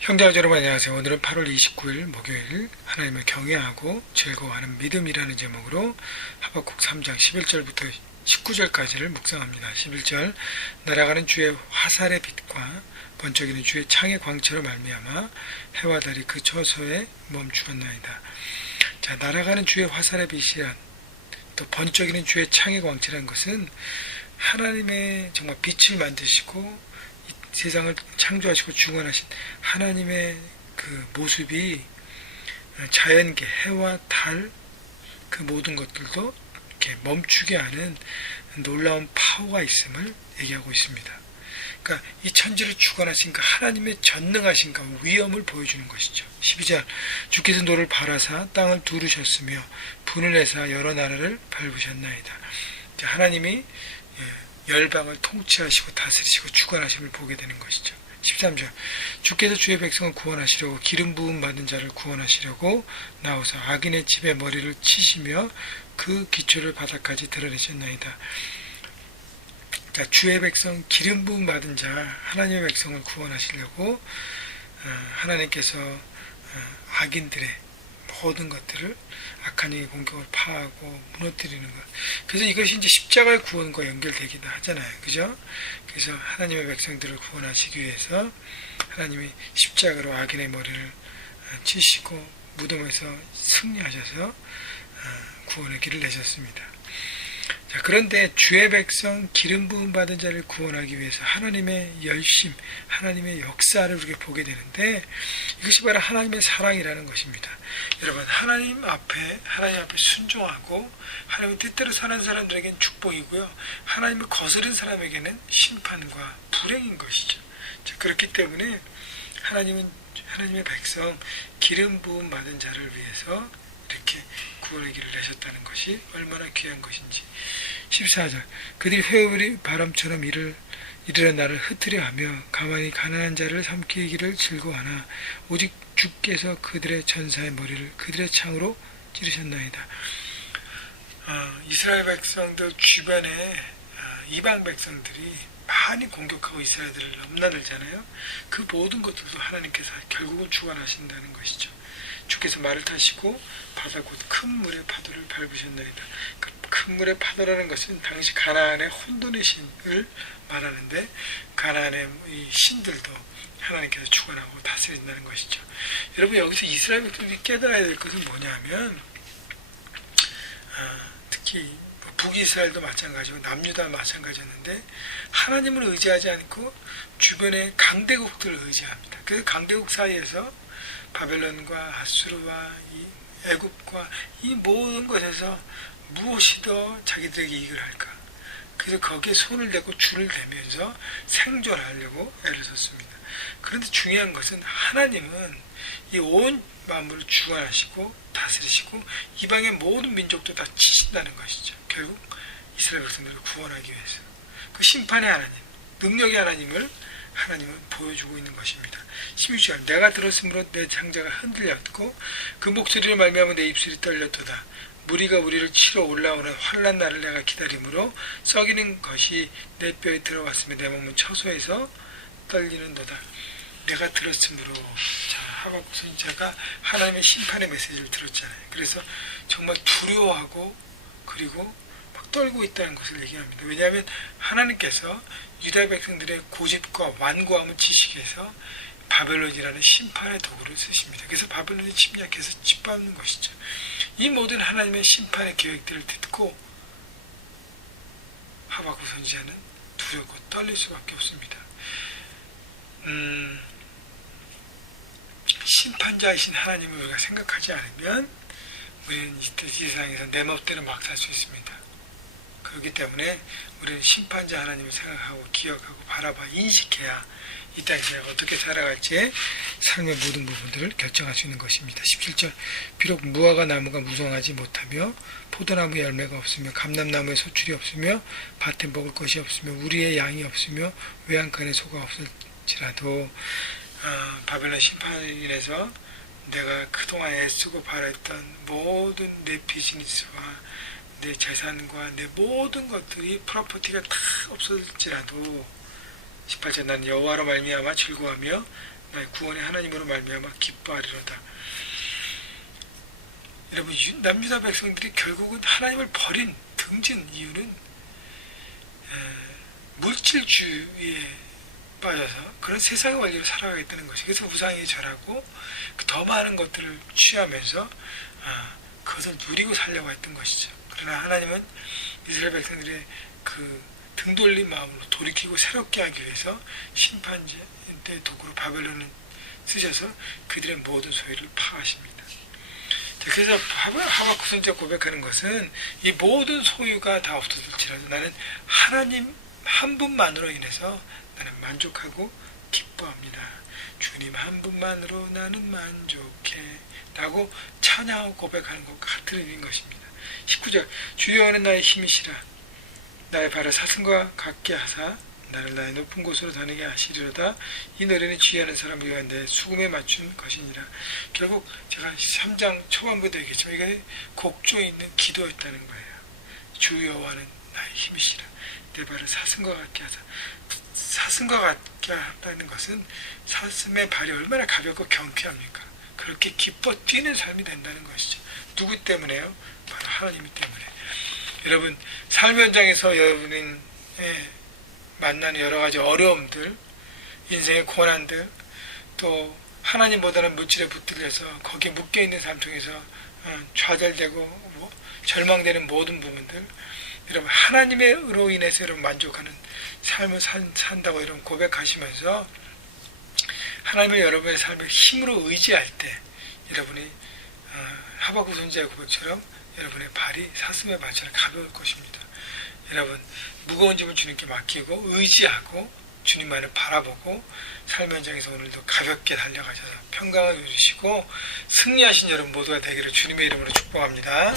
형제와 여러분 안녕하세요. 오늘은 8월 29일 목요일 하나님을 경외하고 즐거워하는 믿음이라는 제목으로 하박국 3장 11절부터 19절까지를 묵상합니다. 11절 날아가는 주의 화살의 빛과 번쩍이는 주의 창의 광채로 말미암아 해와 달이 그 처소에 멈추었나이다. 자, 날아가는 주의 화살의 빛이란 또 번쩍이는 주의 창의 광채라는 것은 하나님의 정말 빛을 만드시고 세상을 창조하시고 주관하신 하나님의 그 모습이 자연계, 해와 달, 그 모든 것들도 이렇게 멈추게 하는 놀라운 파워가 있음을 얘기하고 있습니다. 그러니까 이 천지를 주관하신 그 하나님의 전능하신 그 위엄을 보여주는 것이죠. 12절 주께서 노를 바라사 땅을 두르셨으며 분을 내사 여러 나라를 밟으셨나이다. 하나님이 열방을 통치하시고 다스리시고 주관하심을 보게 되는 것이죠. 13절 주께서 주의 백성을 구원하시려고 기름 부음 받은 자를 구원하시려고 나오사 악인의 집에 머리를 치시며 그 기초를 바닥까지 드러내셨나이다. 자, 주의 백성 기름 부음 받은 자 하나님의 백성을 구원하시려고 하나님께서 악인들의 모든 것들을 악한 영의 공격을 파하고 무너뜨리는 것. 그래서 이것이 이제 십자가의 구원과 연결되기도 하잖아요. 그죠? 그래서 하나님의 백성들을 구원하시기 위해서 하나님이 십자가로 악인의 머리를 치시고 무덤에서 승리하셔서 구원의 길을 내셨습니다. 자, 그런데 주의 백성 기름 부음 받은 자를 구원하기 위해서 하나님의 열심, 하나님의 역사를 우리가 보게 되는데 이것이 바로 하나님의 사랑이라는 것입니다. 여러분, 하나님 앞에 순종하고 하나님의 뜻대로 사는 사람들에게는 축복이고요. 하나님을 거스른 사람에게는 심판과 불행인 것이죠. 자, 그렇기 때문에 하나님의 백성 기름 부음 받은 자를 위해서 이렇게 구원의 길을 내셨다는 것이 얼마나 귀한 것인지. 14절 그들이 회오리 바람처럼 이르러 나를 흩으려 하며 가만히 가난한 자를 삼키기를 즐거워하나 오직 주께서 그들의 전사의 머리를 그들의 창으로 찌르셨나이다. 이스라엘 백성들 주변에 이방 백성들이 많이 공격하고 이스라엘들을 넘나들잖아요. 그 모든 것들도 하나님께서 결국은 주관하신다는 것이죠. 주께서 말을 타시고 바다 곧 큰 물의 파도를 밟으셨나이다. 그 큰 물의 파도라는 것은 당시 가나안의 혼돈의 신을 말하는데 가나안의 이 신들도 하나님께서 주관하고 다스린다는 것이죠. 여러분, 여기서 이스라엘 백성들이 깨달아야 될 것은 뭐냐면 특히 북이스라엘도 마찬가지고 남유다 마찬가지였는데 하나님을 의지하지 않고 주변의 강대국들을 의지합니다. 그래서 강대국 사이에서 바벨론과 아수르와 이 애굽과 이 모든 것에서 무엇이 더 자기들에게 이익을 할까? 그래서 거기에 손을 대고 줄을 대면서 생존하려고 애를 썼습니다. 그런데 중요한 것은 하나님은 이 온 만물을 주관하시고 다스리시고 이방의 모든 민족도 다 치신다는 것이죠. 결국 이스라엘 백성들을 구원하기 위해서 그 심판의 하나님, 능력의 하나님은 보여주고 있는 것입니다. 16절 내가 들었으므로 내 창자가 흔들렸고 그 목소리를 말미암아 내 입술이 떨렸도다. 무리가 우리를 치러 올라오는 환난 날을 내가 기다림으로 썩이는 것이 내 뼈에 들어왔으며 내 몸은 처소에서 떨리는도다. 내가 들었으므로. 자, 하박국 선지자가 하나님의 심판의 메시지를 들었잖아요. 그래서 정말 두려워하고 그리고 막 떨고 있다는 것을 얘기합니다. 왜냐하면 하나님께서 유다 백성들의 고집과 완고함을 지식해서 바벨론이라는 심판의 도구를 쓰십니다. 그래서 바벨론이 침략해서 짓밟는 것이죠. 이 모든 하나님의 심판의 계획들을 듣고 하박국 선지자는 두렵고 떨릴 수밖에 없습니다. 심판자이신 하나님을 우리가 생각하지 않으면 우리는 이 세상에서 내 멋대로 막 살 수 있습니다. 그렇기 때문에 우리는 심판자 하나님을 생각하고 기억하고 바라봐 인식해야 이 땅에서 내가 어떻게 살아갈지 삶의 모든 부분들을 결정할 수 있는 것입니다. 17절 비록 무화과 나무가 무성하지 못하며 포도나무에 열매가 없으며 감람나무에 소출이 없으며 밭에 먹을 것이 없으며 우리의 양이 없으며 외양간에 소가 없을지라도 바벨론 심판으로 인해서 내가 그동안 애쓰고 바랬던 모든 내 비즈니스와 내 재산과 내 모든 것들이 프로퍼티가 다 없어질지라도 18절 나는 여호와로 말미암아 즐거워하며 나의 구원의 하나님으로 말미암아 기뻐하리로다. 여러분, 남유다 백성들이 결국은 하나님을 버린 등진 이유는 물질주의에 빠져서 그런 세상의 원리로 살아가겠다는 것이, 그래서 우상에 절하고 더 많은 것들을 취하면서 그것을 누리고 살려고 했던 것이죠. 그러나 하나님은 이스라엘 백성들의 그 등돌린 마음으로 돌이키고 새롭게 하기 위해서 심판대의 도구로 바벨론을 쓰셔서 그들의 모든 소유를 파하십니다. 그래서 하박국 선지자가 고백하는 것은 이 모든 소유가 다 없어질지라도 나는 하나님 한 분만으로 인해서 나는 만족하고 기뻐합니다. 주님 한 분만으로 나는 만족해 라고 찬양하고 고백하는 것과 같은 의미인 것입니다. 19절 주여는 나의 힘이시라 나의 발을 사슴과 같게 하사 나를 나의 높은 곳으로 다니게 하시리로다. 이 노래는 지휘하는 사람을 위한 내 수금에 맞춘 것이니라. 결국 제가 3장 초반부도 얘기했지만 이게 곡조에 있는 기도였다는 거예요. 주 여호와는 나의 힘이시라 내 발을 사슴과 같게 하사. 사슴과 같게 한다는 것은 사슴의 발이 얼마나 가볍고 경쾌합니까? 그렇게 기뻐 뛰는 삶이 된다는 것이죠. 누구 때문에요? 바로 하나님 때문에. 여러분, 삶 현장에서 여러분이 만나는 여러 가지 어려움들, 인생의 고난들, 또 하나님보다는 물질에 붙들려서 거기에 묶여있는 삶 통해서 좌절되고 절망되는 모든 부분들, 여러분 하나님으로 인해서 여러분 만족하는 삶을 산다고 여러분 고백하시면서 하나님을 여러분의 삶을 힘으로 의지할 때 여러분이 하박국 선지자의 고백처럼 여러분의 발이 사슴의 발처럼 가벼울 것입니다. 여러분 무거운 짐을 주님께 맡기고 의지하고 주님만을 바라보고 삶 현장에서 오늘도 가볍게 달려가셔서 평강을 누리시고 승리하신 여러분 모두가 되기를 주님의 이름으로 축복합니다.